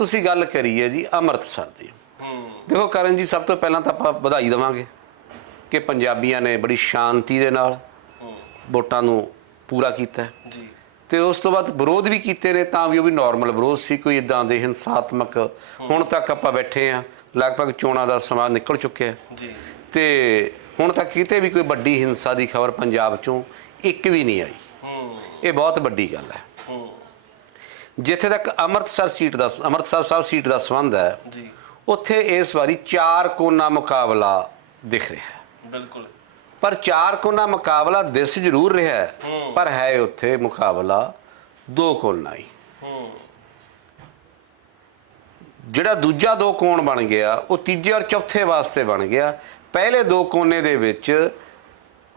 ਤੁਸੀਂ ਗੱਲ ਕਰੀ ਹੈ ਜੀ ਅੰਮ੍ਰਿਤਸਰ ਦੀ। ਹੂੰ ਦੇਖੋ ਕਰਨ ਜੀ ਸਭ ਤੋਂ ਪਹਿਲਾਂ ਤਾਂ ਆਪਾਂ ਵਧਾਈ ਦੇਵਾਂਗੇ ਕਿ ਪੰਜਾਬੀਆਂ ਨੇ ਬੜੀ ਸ਼ਾਂਤੀ ਦੇ ਨਾਲ ਵੋਟਾਂ ਨੂੰ ਪੂਰਾ ਕੀਤਾ। ਜੀ। ਤੇ ਉਸ ਤੋਂ ਬਾਅਦ ਵਿਰੋਧ ਵੀ ਕੀਤੇ ਨੇ ਤਾਂ ਵੀ ਉਹ ਵੀ ਨਾਰਮਲ ਵਿਰੋਧ ਸੀ ਕੋਈ ਇਦਾਂ ਦੇ ਹਿੰਸਾਤਮਕ ਹੁਣ ਤੱਕ ਆਪਾਂ ਬੈਠੇ ਆ ਲਗਭਗ ਚੋਣਾਂ ਦਾ ਸਮਾਂ ਨਿਕਲ ਚੁੱਕਿਆ ਜੀ। ਤੇ ਹੁਣ ਤੱਕ ਕਿਤੇ ਵੀ ਕੋਈ ਵੱਡੀ ਹਿੰਸਾ ਦੀ ਖਬਰ ਪੰਜਾਬ ਚੋਂ ਇੱਕ ਵੀ ਨਹੀਂ ਆਈ। ਇਹ ਬਹੁਤ ਵੱਡੀ ਗੱਲ ਹੂੰ। ਜਿੱਥੇ ਤੱਕ ਅੰਮ੍ਰਿਤਸਰ ਸੀਟ ਦਾ ਅੰਮ੍ਰਿਤਸਰ ਸਾਹਿਬ ਸੀਟ ਦਾ ਸੰਬੰਧ ਹੈ ਜੀ। ਉੱਥੇ ਇਸ ਵਾਰੀ ਚਾਰ ਕੋਨਾ ਮੁਕਾਬਲਾ ਦਿਖ ਰਿਹਾ ਹੈ। ਬਿਲਕੁਲ। ਪਰ ਚਾਰ ਕੋਨਾ ਮੁਕਾਬਲਾ ਦਿਸ ਜ਼ਰੂਰ ਰਿਹਾ ਹੈ। ਪਰ ਹੈ ਉੱਥੇ ਮੁਕਾਬਲਾ ਦੋ ਕੋਨਾ ਹੀ। ਹੂੰ। ਜਿਹੜਾ ਦੂਜਾ ਦੋ ਕੋਣ ਬਣ ਗਿਆ ਉਹ ਤੀਜੇ ਔਰ ਚੌਥੇ ਵਾਸਤੇ ਬਣ ਗਿਆ। ਪਹਿਲੇ ਦੋ ਕੋਨੇ ਦੇ ਵਿੱਚ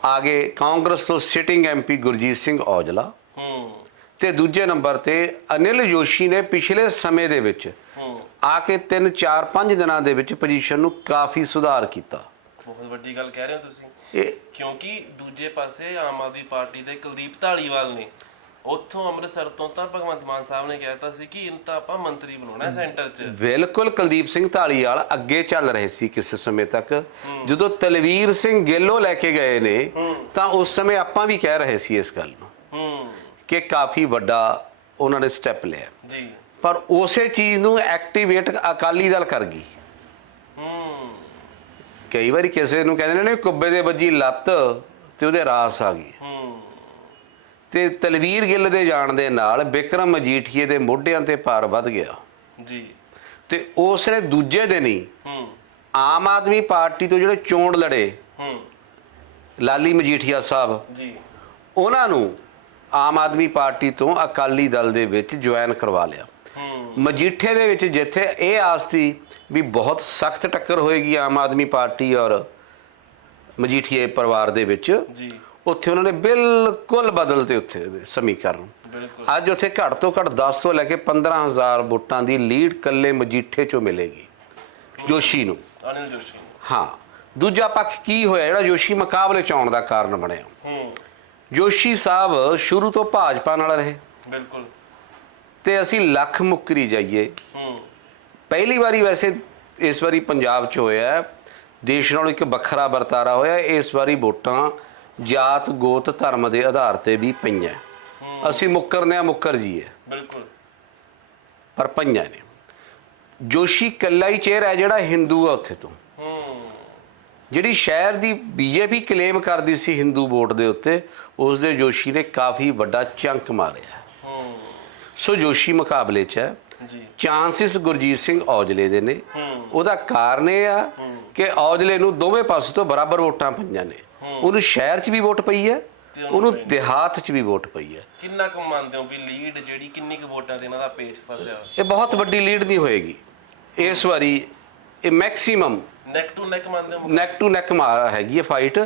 ਆਗੇ ਕਾਂਗਰਸ ਤੋਂ ਸਿਟਿੰਗ ਐਮਪੀ ਗੁਰਜੀਤ ਸਿੰਘ ਔਜਲਾ ਹੂੰ। ਤੇ ਦੂਜੇ ਨੰਬਰ ਤੇ ਅਨਿਲ ਜੋਸ਼ੀ ਨੇ ਪਿਛਲੇ ਸਮੇਂ ਦੇ ਵਿੱਚ ਆ ਕੇ 3 4 5 ਦਿਨਾਂ ਦੇ ਵਿੱਚ ਪੋਜੀਸ਼ਨ ਨੂੰ ਕਾਫੀ ਸੁਧਾਰ ਕੀਤਾ। ਬਹੁਤ ਵੱਡੀ ਗੱਲ ਕਹਿ ਰਹੇ ਹੋ ਤੁਸੀਂ। ਕਿਉਂਕਿ ਦੂਜੇ ਪਾਸੇ ਆਮ ਆਦਮੀ ਪਾਰਟੀ ਦੇ ਕੁਲਦੀਪ ਢਾਲੀਵਾਲ ਨੇ ਉੱਥੋਂ ਅੰਮ੍ਰਿਤਸਰ ਤੋਂ ਤਾਂ ਭਗਵੰਤ ਮਾਨ ਸਾਹਿਬ ਨੇ ਕਹਿਤਾ ਸੀ ਕਿ ਇਹਨਾਂ ਤਾਂ ਆਪਾਂ ਮੰਤਰੀ ਬਣਾਉਣਾ ਹੈ ਸੈਂਟਰ 'ਚ। ਬਿਲਕੁਲ ਕੁਲਦੀਪ ਸਿੰਘ ਢਾਲੀਵਾਲ ਅੱਗੇ ਚੱਲ ਰਹੇ ਸੀ ਕਿਸੇ ਸਮੇਂ ਤੱਕ। ਜਦੋਂ ਤਲਵੀਰ ਸਿੰਘ ਗੇਲੋ ਲੈ ਕੇ ਗਏ ਨੇ ਤਾਂ ਉਸ ਸਮੇਂ ਆਪਾਂ ਵੀ ਕਹਿ ਰਹੇ ਸੀ ਇਸ ਗੱਲ ਨੂੰ। ਕਿ ਕਾਫੀ ਵੱਡਾ ਉਹਨਾਂ ਨੇ ਸਟੈਪ ਲਿਆ। ਜੀ। ਪਰ ਉਸੇ ਚੀਜ਼ ਨੂੰ ਐਕਟੀਵੇਟ ਅਕਾਲੀ ਦਲ ਕਰ ਗਈ। ਹੂੰ। ਕਈ ਵਾਰੀ ਕਿਸੇ ਨੂੰ ਕਹਿੰਦੇ ਨੇ ਕੁੱਬੇ ਦੇ ਵੱਜੀ ਲੱਤ ਤੇ ਉਹਦੇ ਰਾਸ ਆ ਗਈ। ਹੂੰ। ਤੇ ਤਲਵੀਰ ਗਿੱਲ ਦੇ ਜਾਣ ਦੇ ਨਾਲ ਬਿਕਰਮ ਮਜੀਠੀਏ ਦੇ ਮੋਢਿਆਂ ਤੇ ਭਾਰ ਵੱਧ ਗਿਆ। ਜੀ। ਤੇ ਉਸ ਨੇ ਦੂਜੇ ਦਿਨ ਹੀ ਹੂੰ। ਆਮ ਆਦਮੀ ਪਾਰਟੀ ਤੋਂ ਜਿਹੜੇ ਚੋਣ ਲੜੇ ਹੂੰ। ਲਾਲੀ ਮਜੀਠੀਆ ਸਾਹਿਬ ਜੀ। ਉਹਨਾਂ ਨੂੰ ਆਮ ਆਦਮੀ ਪਾਰਟੀ ਤੋਂ ਅਕਾਲੀ ਦਲ ਦੇ ਵਿੱਚ ਜੁਆਇਨ ਕਰਵਾ ਲਿਆ। ਮਜੀਠੇ ਦੇ ਵਿੱਚ ਜਿੱਥੇ ਇਹ ਆਸ ਸੀ ਵੀ ਬਹੁਤ ਸਖਤ ਟੱਕਰ ਹੋਏਗੀ ਆਮ ਆਦਮੀ ਪਾਰਟੀ ਔਰ ਮਜੀਠੀਏ ਪਰਿਵਾਰ ਦੇ ਵਿੱਚ ਜੀ। ਉੱਥੇ ਉਹਨਾਂ ਨੇ ਬਿਲਕੁਲ ਬਦਲਤੇ ਉੱਥੇ ਸਮੀਕਰਨ। ਅੱਜ ਉੱਥੇ ਘੱਟ ਤੋਂ ਘੱਟ 10 ਤੋਂ ਲੈ ਕੇ 15000 ਵੋਟਾਂ ਦੀ ਲੀਡ ਕੱਲੇ ਮਜੀਠੇ ਚੋਂ ਮਿਲੇਗੀ ਜੋਸ਼ੀ ਨੂੰ। ਅਨਿਲ ਜੋਸ਼ੀ ਹਾਂ। ਦੂਜਾ ਪੱਖ ਕੀ ਹੋਇਆ? ਜਿਹੜਾ ਜੋਸ਼ੀ ਮੁਕਾਬਲੇ ਚ ਆਉਣ ਦਾ ਕਾਰਨ ਬਣਿਆ। ਹੂੰ। ਜੋਸ਼ੀ ਸਾਹਿਬ ਸ਼ੁਰੂ ਤੋਂ ਭਾਜਪਾ ਨਾਲ ਰਹੇ। ਬਿਲਕੁਲ। ਤੇ ਅਸੀਂ ਲੱਖ ਮੁੱਕਰੀ ਜਾਈਏ। ਹੂੰ। ਪਹਿਲੀ ਵਾਰੀ ਵੈਸੇ ਇਸ ਵਾਰੀ ਪੰਜਾਬ 'ਚ ਹੋਇਆ ਹੈ। ਦੇਸ਼ ਨਾਲ ਇੱਕ ਵੱਖਰਾ ਵਰਤਾਰਾ ਹੋਇਆ। ਇਸ ਵਾਰੀ ਵੋਟਾਂ ਜਾਤ ਗੋਤ ਧਰਮ ਦੇ ਆਧਾਰ ਤੇ ਵੀ ਪਈਆਂ। ਅਸੀਂ ਮੁੱਕਰਨੇ ਆ ਮੁੱਕਰ ਜੀਏ ਬਿਲਕੁਲ। ਪਰ ਪਈਆਂ ਨੇ। ਜੋਸ਼ੀ ਕੱਲਾ ਹੀ ਚਿਹਰਾ ਹੈ ਜਿਹੜਾ ਹਿੰਦੂ ਆ ਉੱਥੇ ਤੋਂ। ਜਿਹੜੀ ਸ਼ਹਿਰ ਦੀ ਬੀਜੇਪੀ ਕਲੇਮ ਕਰਦੀ ਸੀ ਹਿੰਦੂ ਵੋਟ ਦੇ ਉੱਤੇ ਉਸ ਦੇ ਜੋਸ਼ੀ ਨੇ ਕਾਫੀ ਵੱਡਾ ਚੰਕ ਮਾਰਿਆ। ਹੂੰ ਸੋ ਜੋਸ਼ੀ ਮੁਕਾਬਲੇ 'ਚ ਹੈ। ਜੀ। ਚਾਂਸਿਸ ਗੁਰਜੀਤ ਸਿੰਘ ਔਜਲੇ ਦੇ ਨੇ। ਹੂੰ। ਉਹਦਾ ਕਾਰਨ ਇਹ ਆ ਕਿ ਔਜਲੇ ਨੂੰ ਦੋਵੇਂ ਪਾਸੇ ਤੋਂ ਬਰਾਬਰ ਵੋਟਾਂ ਪਈਆਂ ਨੇ। ਉਹਨੂੰ ਸ਼ਹਿਰ 'ਚ ਵੀ ਵੋਟ ਪਈ ਹੈ ਉਹਨੂੰ ਦਿਹਾਤ 'ਚ ਵੀ ਵੋਟ ਪਈ ਹੈ। ਕਿੰਨਾ ਕੁ ਮੰਨਦੇ ਹੋ ਵੀ ਲੀਡ ਜਿਹੜੀ ਕਿੰਨੀ ਕੁ ਵੋਟਾਂ ਤੇ ਇਹਨਾਂ ਦਾ ਪੇਚ ਫਸਿਆ? ਇਹ ਬਹੁਤ ਵੱਡੀ ਲੀਡ ਨਹੀਂ ਹੋਏਗੀ। ਇਸ ਵਾਰੀ ਇਹ ਮੈਕਸਿਮਮ ਨੈਕ ਟੂ ਨੈਕ ਮੰਨਦੇ ਹੋ? ਨੈਕ ਟੂ ਨੈਕ ਹੈਗੀ ਹੈ। ਫਾਈਟ